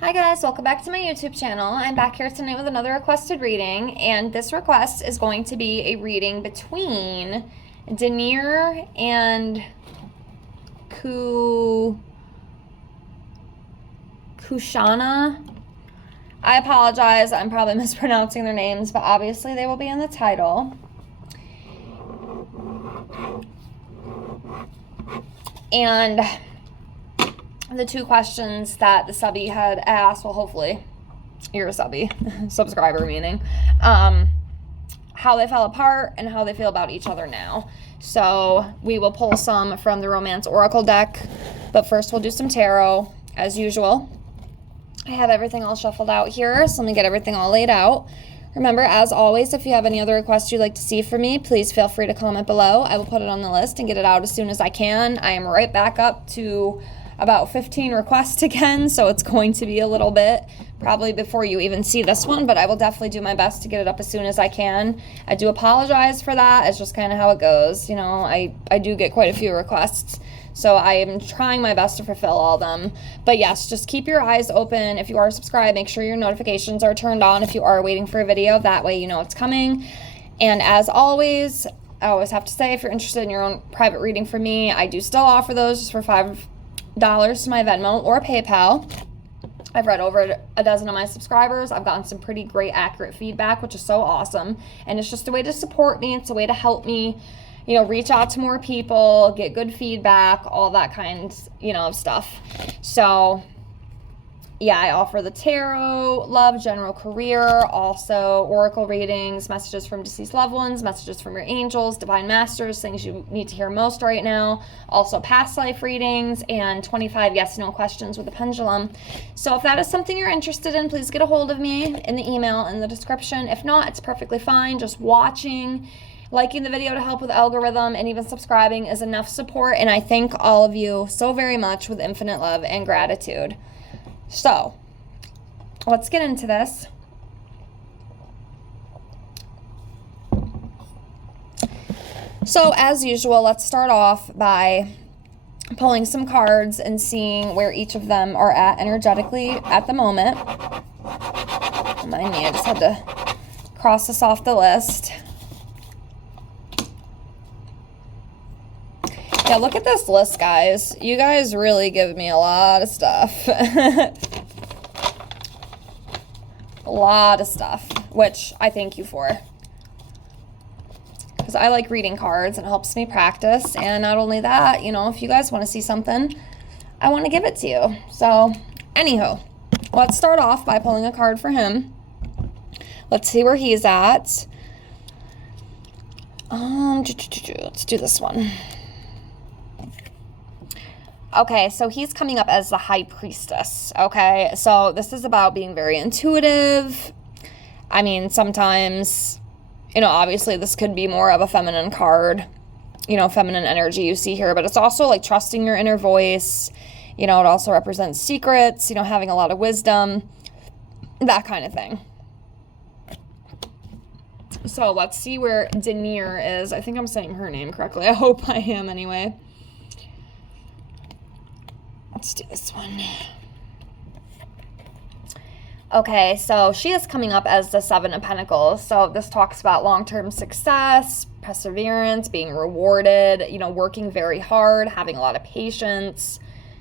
Hi guys, welcome back to my YouTube channel. I'm back here tonight with another requested reading, and this request is going to be a reading between Dananeer and Kushana. I apologize, I'm probably mispronouncing their names, but obviously they will be in the title. And the two questions that the subby had asked, well, hopefully you're a subby, subscriber meaning, how they fell apart and how they feel about each other now. So we will pull some from the Romance Oracle deck, but first we'll do some tarot as usual. I have everything all shuffled out here, so let me get everything all laid out. Remember, as always, if you have any other requests you'd like to see from me, please feel free to comment below. I will put it on the list and get it out as soon as I can. I am right back up to about 15 requests again, so it's going to be a little bit probably before you even see this one, but I will definitely do my best to get it up as soon as I can. I do apologize for that. It's just kind of how it goes. You know, I do get quite a few requests, so I am trying my best to fulfill all of them. But yes, just keep your eyes open. If you are subscribed, make sure your notifications are turned on if you are waiting for a video. That way you know it's coming. And as always, I always have to say, if you're interested in your own private reading from me, I do still offer those just for $5 to my Venmo or PayPal. I've read over a dozen of my subscribers. I've gotten some pretty great, accurate feedback, which is so awesome. And it's just a way to support me. It's a way to help me, you know, reach out to more people, get good feedback, all that kind, you know, of stuff. So yeah, I offer the tarot, love, general career, also oracle readings, messages from deceased loved ones, messages from your angels, divine masters, things you need to hear most right now, also past life readings, and 25 yes/no questions with a pendulum. So if that is something you're interested in, please get a hold of me in the email in the description. If not, it's perfectly fine. Just watching, liking the video to help with algorithm, and even subscribing is enough support, and I thank all of you so very much with infinite love and gratitude. So, let's get into this. So, as usual, let's start off by pulling some cards and seeing where each of them are at energetically at the moment. Remind me, I just had to cross this off the list. Yeah, look at this list, guys. You guys really give me a lot of stuff. A lot of stuff, which I thank you for. Because I like reading cards and it helps me practice. And not only that, you know, if you guys want to see something, I want to give it to you. So, anywho, let's start off by pulling a card for him. Let's see where he's at. Let's do this one. Okay, so he's coming up as the High Priestess, okay? So this is about being very intuitive. I mean, sometimes, you know, obviously this could be more of a feminine card, you know, feminine energy you see here, but it's also like trusting your inner voice. You know, it also represents secrets, you know, having a lot of wisdom, that kind of thing. So let's see where Dananeer is. I think I'm saying her name correctly. I hope I am anyway. Let's do this one. Okay, so she is coming up as the Seven of Pentacles. So this talks about long-term success, perseverance, being rewarded, you know, working very hard, having a lot of patience.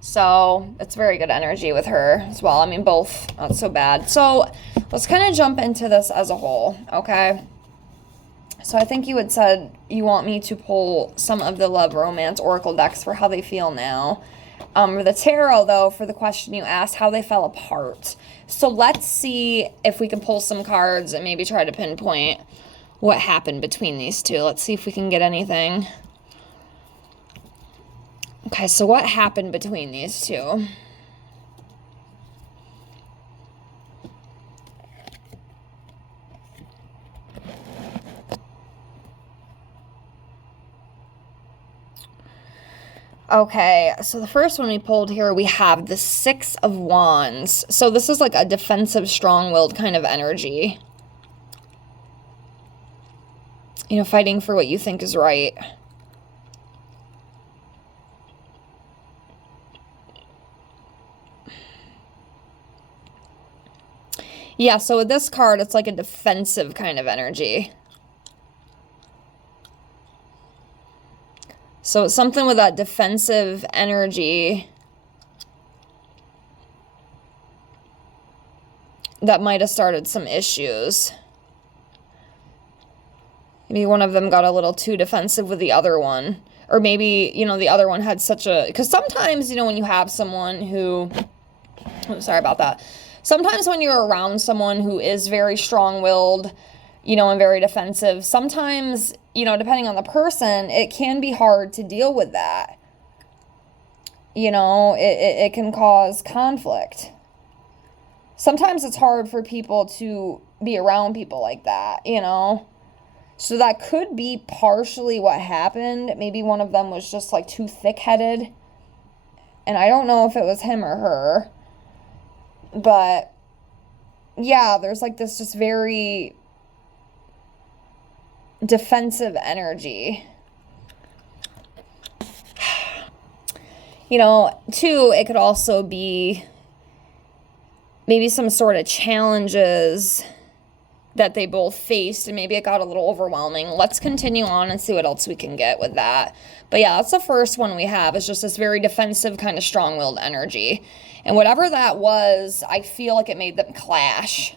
So it's very good energy with her as well. I mean, both, not so bad. So let's kind of jump into this as a whole, okay? So I think you had said you want me to pull some of the Love Romance Oracle decks for how they feel now. The tarot, though, for the question you asked, how they fell apart. So let's see if we can pull some cards and maybe try to pinpoint what happened between these two. Let's see if we can get anything. Okay, so what happened between these two? Okay, so the first one we pulled here, we have the Six of Wands. So this is like a defensive, strong-willed kind of energy. You know, fighting for what you think is right. Yeah, so with this card, it's like a defensive kind of energy. So it's something with that defensive energy that might have started some issues. Maybe one of them got a little too defensive with the other one. Or maybe, you know, the other one had such a... Because sometimes, you know, when you have someone who... Oh, sorry about that. Sometimes when you're around someone who is very strong-willed, you know, and very defensive, sometimes, you know, depending on the person, it can be hard to deal with that. You know, it can cause conflict. Sometimes it's hard for people to be around people like that, you know? So that could be partially what happened. Maybe one of them was just like too thick-headed. And I don't know if it was him or her. But yeah, there's like this just very defensive energy. You know, too, it could also be maybe some sort of challenges that they both faced, and maybe it got a little overwhelming. Let's continue on and see what else we can get with that. But yeah, that's the first one we have. It's just this very defensive kind of strong-willed energy. And whatever that was, I feel like it made them clash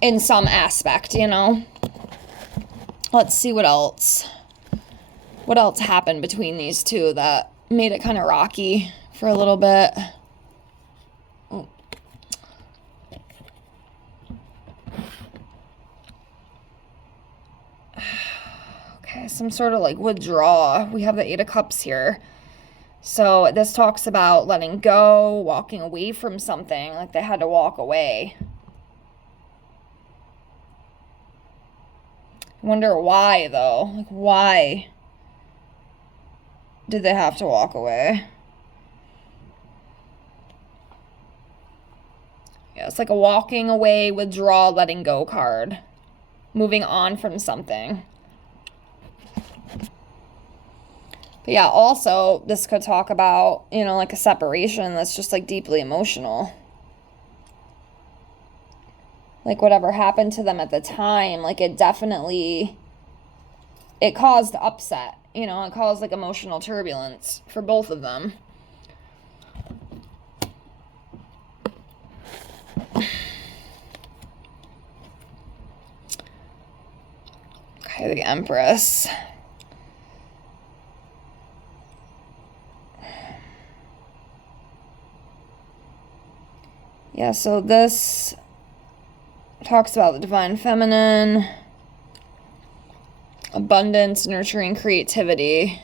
in some aspect, you know? Let's see what else. What else happened between these two that made it kind of rocky for a little bit? Okay, some sort of like withdrawal. We have the Eight of Cups here. So this talks about letting go, walking away from something, like they had to walk away. I wonder why, though. Like, why did they have to walk away? Yeah, it's like a walking away, withdrawal, letting go card. Moving on from something. But yeah, also, this could talk about, you know, like a separation that's just, like, deeply emotional. Like, whatever happened to them at the time, like, it definitely, it caused upset. You know, it caused, like, emotional turbulence for both of them. Okay, the Empress. Yeah, so this talks about the divine feminine, abundance, nurturing, creativity.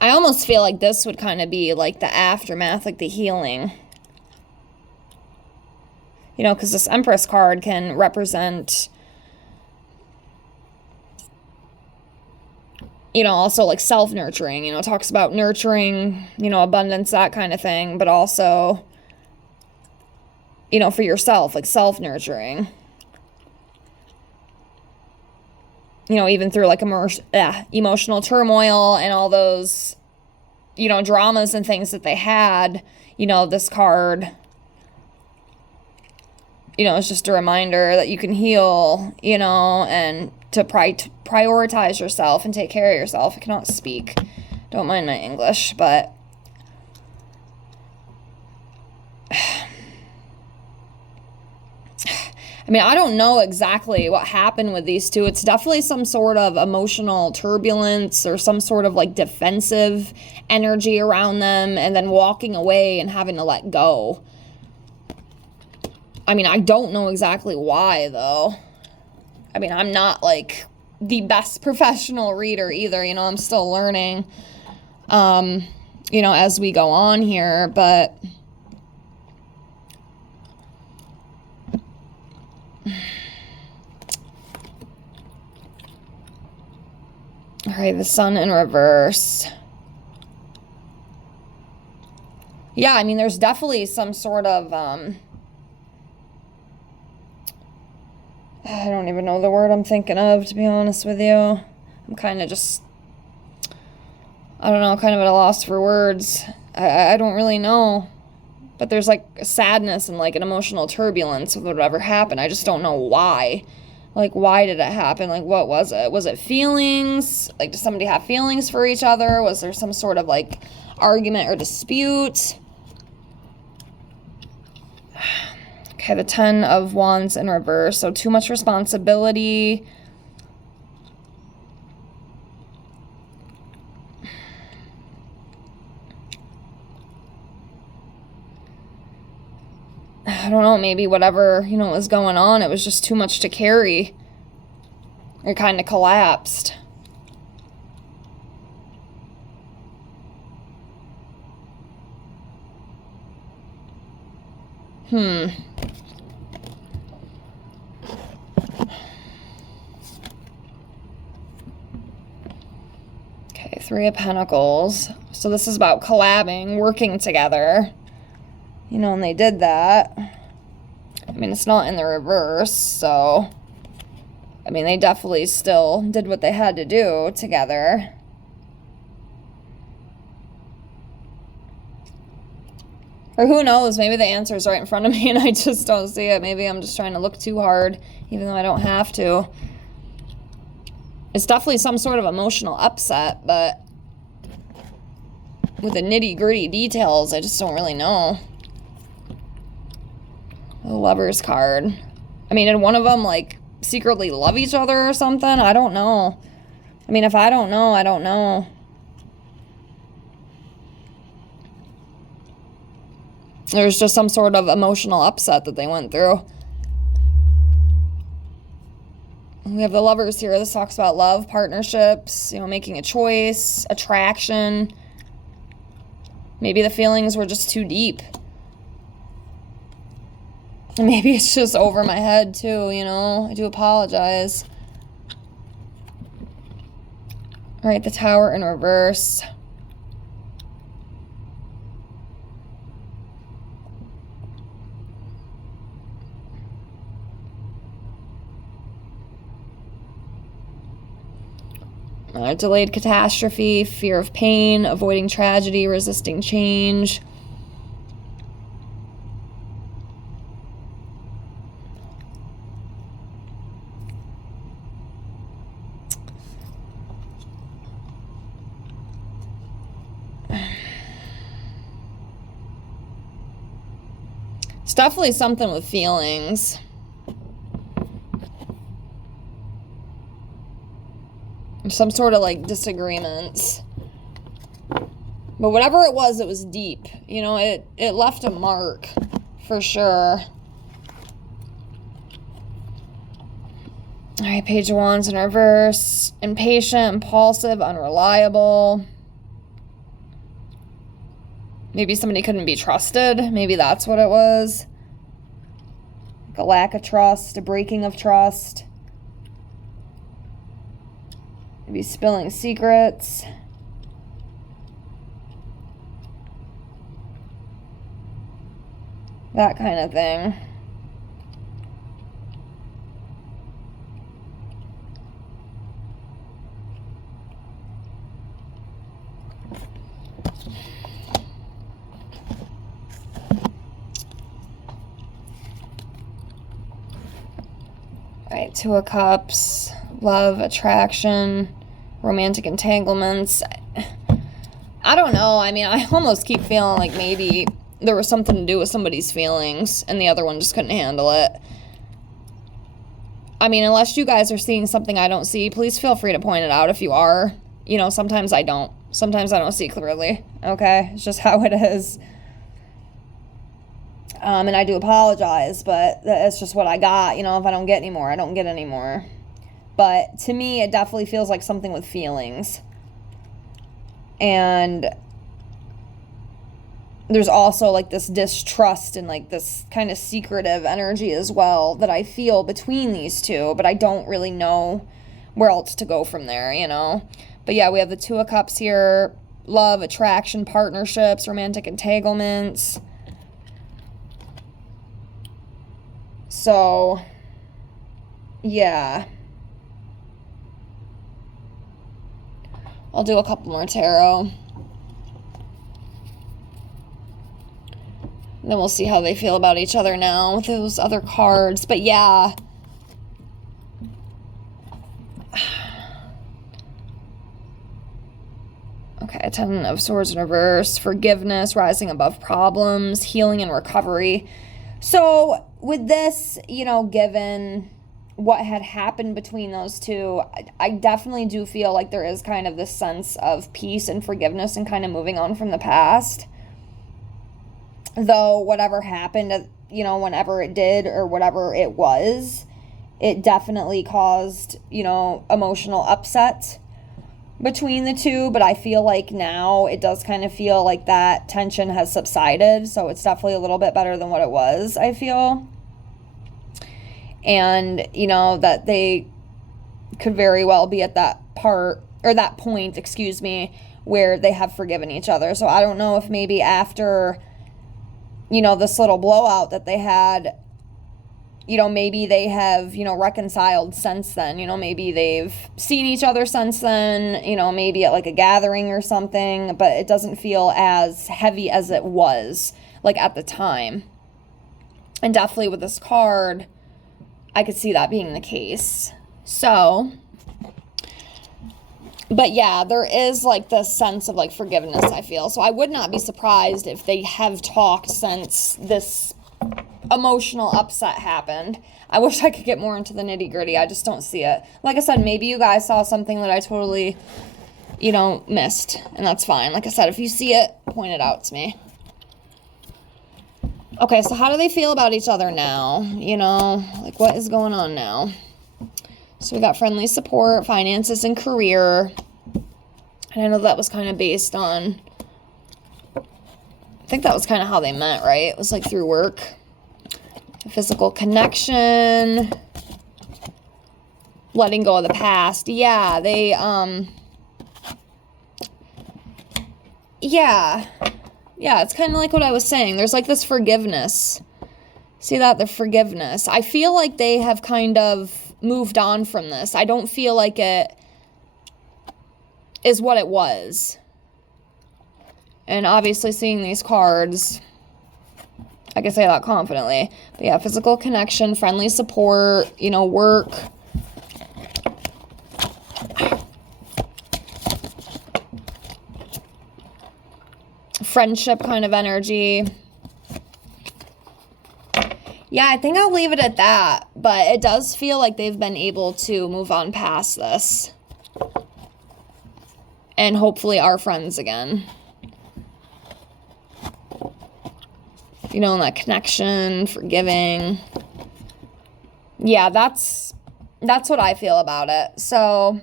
I almost feel like this would kind of be like the aftermath, like the healing. You know, because this Empress card can represent, you know, also like self-nurturing, you know, it talks about nurturing, you know, abundance, that kind of thing, but also, you know, for yourself, like self-nurturing. You know, even through like emotional turmoil and all those, you know, dramas and things that they had, you know, this card, you know, it's just a reminder that you can heal, you know, and to prioritize yourself and take care of yourself. I cannot speak. Don't mind my English, but I mean, I don't know exactly what happened with these two. It's definitely some sort of emotional turbulence or some sort of like defensive energy around them, and then walking away and having to let go. I mean, I don't know exactly why, though. I mean, I'm not, like, the best professional reader either. You know, I'm still learning, you know, as we go on here. But all right, the Sun in reverse. Yeah, I mean, there's definitely some sort of, I don't even know the word I'm thinking of, to be honest with you. I'm kind of just I don't know, kind of at a loss for words. I don't really know. But there's like a sadness and like an emotional turbulence with whatever happened. I just don't know why. Like, why did it happen? Like, what was it? Was it feelings? Like, did somebody have feelings for each other? Was there some sort of like argument or dispute? Okay, the 10 of Wands in reverse. So too much responsibility. I don't know, maybe whatever, was going on, it was just too much to carry. It kind of collapsed. Okay, 3 of Pentacles. So this is about collabing, working together. And they did that. I mean, it's not in the reverse, so... I mean, they definitely still did what they had to do together. Or who knows, maybe the answer is right in front of me and I just don't see it. Maybe I'm just trying to look too hard, even though I don't have to. It's definitely some sort of emotional upset, but with the nitty-gritty details, I just don't really know. The Lover's card. I mean, did one of them, like, secretly love each other or something? I don't know. I mean, if I don't know, I don't know. There's just some sort of emotional upset that they went through. We have the Lovers here. This talks about love, partnerships, making a choice, attraction. Maybe the feelings were just too deep. Maybe it's just over my head too, I do apologize. All right, the Tower in reverse. Delayed catastrophe, fear of pain, avoiding tragedy, resisting change. It's definitely something with feelings. Some sort of like disagreements. But whatever it was deep. It left a mark for sure. All right, Page of Wands in reverse. Impatient, impulsive, unreliable. Maybe somebody couldn't be trusted. Maybe that's what it was. Like a lack of trust, a breaking of trust. Maybe spilling secrets. That kind of thing. All right, 2 of Cups. Love, attraction, romantic entanglements. I don't know. I mean, I almost keep feeling like maybe there was something to do with somebody's feelings and the other one just couldn't handle it. I mean, unless you guys are seeing something I don't see, please feel free to point it out if you are. Sometimes I don't. Sometimes I don't see clearly. Okay? It's just how it is. And I do apologize, but it's just what I got. If I don't get any more, I don't get any more. But to me, it definitely feels like something with feelings. And there's also like this distrust and like this kind of secretive energy as well that I feel between these two, but I don't really know where else to go from there, But yeah, we have the 2 of Cups here. Love, attraction, partnerships, romantic entanglements. So, yeah. I'll do a couple more tarot. Then we'll see how they feel about each other now with those other cards. But yeah. Okay, Ten of Swords in reverse. Forgiveness, rising above problems, healing and recovery. So with this, you know, given what had happened between those two, I definitely do feel like there is kind of this sense of peace and forgiveness and kind of moving on from the past. Though whatever happened, you know, whenever it did or whatever it was, it definitely caused, you know, emotional upset between the two. But I feel like now it does kind of feel like that tension has subsided. So it's definitely a little bit better than what it was, I feel. And, you know, that they could very well be at that point, excuse me, where they have forgiven each other. So I don't know if maybe after, you know, this little blowout that they had, you know, maybe they have, you know, reconciled since then. You know, maybe they've seen each other since then, you know, maybe at like a gathering or something, but it doesn't feel as heavy as it was like at the time. And definitely with this card, I could see that being the case. So, but yeah, there is like this sense of like forgiveness, I feel. So I would not be surprised if they have talked since this emotional upset happened. I wish I could get more into the nitty gritty. I just don't see it. Like I said, maybe you guys saw something that I totally, you know, missed, and that's fine. Like I said, if you see it, point it out to me. Okay, so how do they feel about each other now? You know, like what is going on now? So we got friendly support, finances, and career. And I know that was kind of based on, I think that was kind of how they met, right? It was like through work. Physical connection. Letting go of the past. Yeah, they, yeah, it's kind of like what I was saying. There's like this forgiveness. See that? The forgiveness. I feel like they have kind of moved on from this. I don't feel like it is what it was. And obviously seeing these cards, I can say that confidently. But yeah, physical connection, friendly support, you know, work. Friendship kind of energy. Yeah, I think I'll leave it at that. But it does feel like they've been able to move on past this. And hopefully are friends again. You know, that connection, forgiving. Yeah, that's what I feel about it. So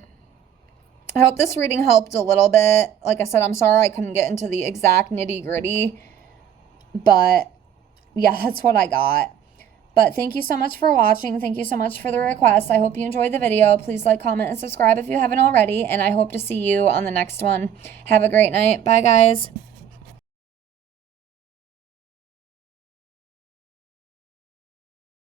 I hope this reading helped a little bit. Like I said, I'm sorry I couldn't get into the exact nitty-gritty. But yeah, that's what I got. But thank you so much for watching. Thank you so much for the request. I hope you enjoyed the video. Please like, comment, and subscribe if you haven't already. And I hope to see you on the next one. Have a great night. Bye, guys.